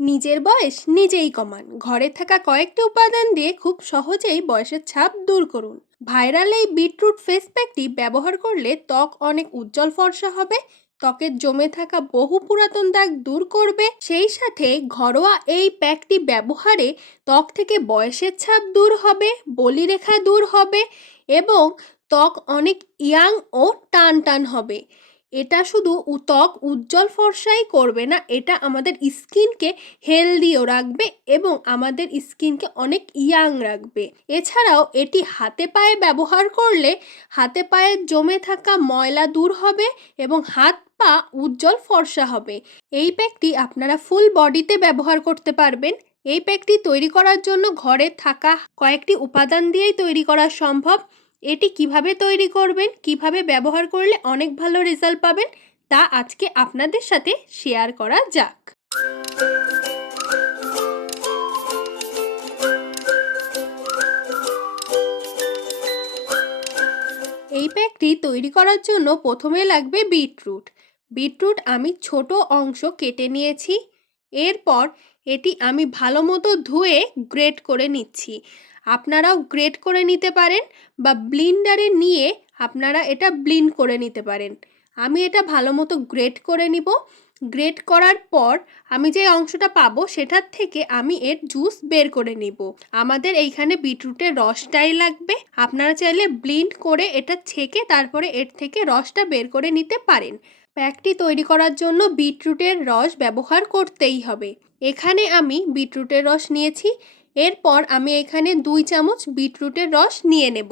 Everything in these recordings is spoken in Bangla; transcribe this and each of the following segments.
নিজের বয়স নিজেই কমান। ঘরে থাকা কয়েকটি উপাদান দিয়ে খুব সহজেই বয়সের ছাপ দূর করুন। ভাইরাল এই বিটরুট ফেস প্যাকটি ব্যবহার করলে ত্বক অনেক উজ্জ্বল ফর্সা হবে, ত্বকের জমে থাকা বহু পুরাতন দাগ দূর করবে, সেই সাথে ঘরোয়া এই প্যাকটি ব্যবহারে ত্বক থেকে বয়সের ছাপ দূর হবে, বলিরেখা দূর হবে এবং ত্বক অনেক ইয়াং ও টান টান হবে। এটা শুধু ত্বক উজ্জ্বল ফর্সাই করবে না, এটা আমাদের স্কিনকে হেলদিও রাখবে এবং আমাদের স্কিনকে অনেক ইয়াং রাখবে। এছাড়াও এটি হাতে পায়ে ব্যবহার করলে হাতে পায়ে জমে থাকা ময়লা দূর হবে এবং হাত পা উজ্জ্বল ফর্সা হবে। এই প্যাকটি আপনারা ফুল বডিতে ব্যবহার করতে পারবেন। এই প্যাকটি তৈরি করার জন্য ঘরে থাকা কয়েকটি উপাদান দিয়েই তৈরি করা সম্ভব। এটি কীভাবে তৈরি করবেন, কীভাবে ব্যবহার করলে অনেক ভালো রেজাল্ট পাবেন, তা আজকে আপনাদের সাথে শেয়ার করা যাক। এই প্যাকটি তৈরি করার জন্য প্রথমে লাগবে বিটরুট। বিটরুট আমি ছোট অংশ কেটে নিয়েছি। এরপর এটি আমি ভালো মতো ধুয়ে গ্রেট করে নিচ্ছি। আপনারাও গ্রেট করে নিতে পারেন বা ব্লিন্ডারে নিয়ে আপনারা এটা ব্লিন্ড করে নিতে পারেন। আমি এটা ভালো মতো গ্রেট করে নিব। গ্রেট করার পর আমি যে অংশটা পাবো সেটার থেকে আমি এর জুস বের করে নিব। আমাদের এইখানে বিটরুটের রসটাই লাগবে। আপনারা চাইলে ব্লিন্ড করে এটা ছেঁকে তারপরে এর থেকে রসটা বের করে নিতে পারেন। প্যাকটি তৈরি করার জন্য বিটরুটের রস ব্যবহার করতেই হবে। এখানে আমি বিটরুটের রস নিয়েছি। এরপর আমি এখানে দুই চামচ বিটরুটের রস নিয়ে নেব।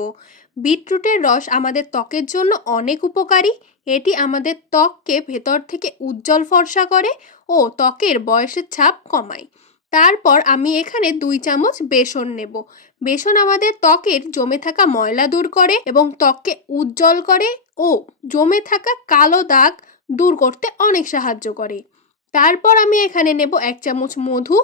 বিটরুটের রস আমাদের ত্বকের জন্য অনেক উপকারী। এটি আমাদের ত্বককে ভেতর থেকে উজ্জ্বল ফর্সা করে ও ত্বকের বয়সের ছাপ কমায়। তারপর আমি এখানে দুই চামচ বেসন নেব। বেসন আমাদের ত্বকের জমে থাকা ময়লা দূর করে এবং ত্বককে উজ্জ্বল করে ও জমে থাকা কালো দাগ দূর করতে অনেক সাহায্য করে। তারপর আমি এখানে নেব এক চামচ মধু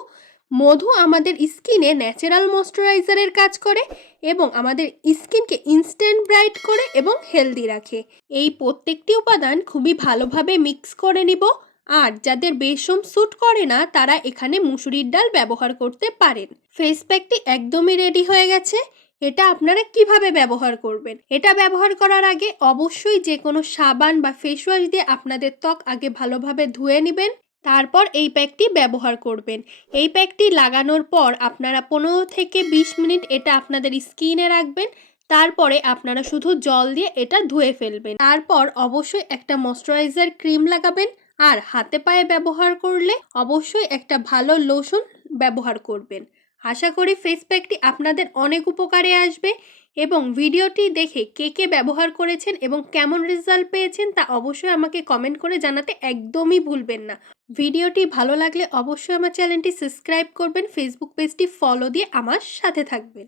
মধু আমাদের স্কিনে ন্যাচারাল ময়শ্চারাইজারের কাজ করে এবং আমাদের স্কিনকে ইনস্ট্যান্ট ব্রাইট করে এবং হেলদি রাখে। এই প্রত্যেকটি উপাদান খুবই ভালোভাবে মিক্স করে নিব। আর যাদের বেসম স্যুট করে না, তারা এখানে মুসুরির ডাল ব্যবহার করতে পারেন। ফেস প্যাকটি একদমই রেডি হয়ে গেছে। এটা আপনারা কীভাবে ব্যবহার করবেন? এটা ব্যবহার করার আগে অবশ্যই যে কোনো সাবান বা ফেস ওয়াশ দিয়ে আপনাদের ত্বক আগে ভালোভাবে ধুয়ে নেবেন। তারপর এই প্যাকটি ব্যবহার করবেন। এই প্যাকটি লাগানোর পর আপনারা পনেরো থেকে বিশ মিনিট এটা আপনাদের স্কিনে রাখবেন। তারপরে আপনারা শুধু জল দিয়ে এটা ধুয়ে ফেলবেন। তারপর অবশ্যই একটা ময়শ্চারাইজার ক্রিম লাগাবেন আর হাতে পায়ে ব্যবহার করলে অবশ্যই একটা ভালো লোশন ব্যবহার করবেন। আশা করি ফেস প্যাকটি আপনাদের অনেক উপকারে আসবে এবং ভিডিওটি দেখে কে কে ব্যবহার করেছেন এবং কেমন রেজাল্ট পেয়েছেন তা অবশ্যই আমাকে কমেন্ট করে জানাতে একদমই ভুলবেন না। ভিডিওটি ভালো লাগলে অবশ্যই আমার চ্যানেলটি সাবস্ক্রাইব করবেন ফেসবুক পেজটি ফলো দিয়ে আমার সাথে থাকবেন।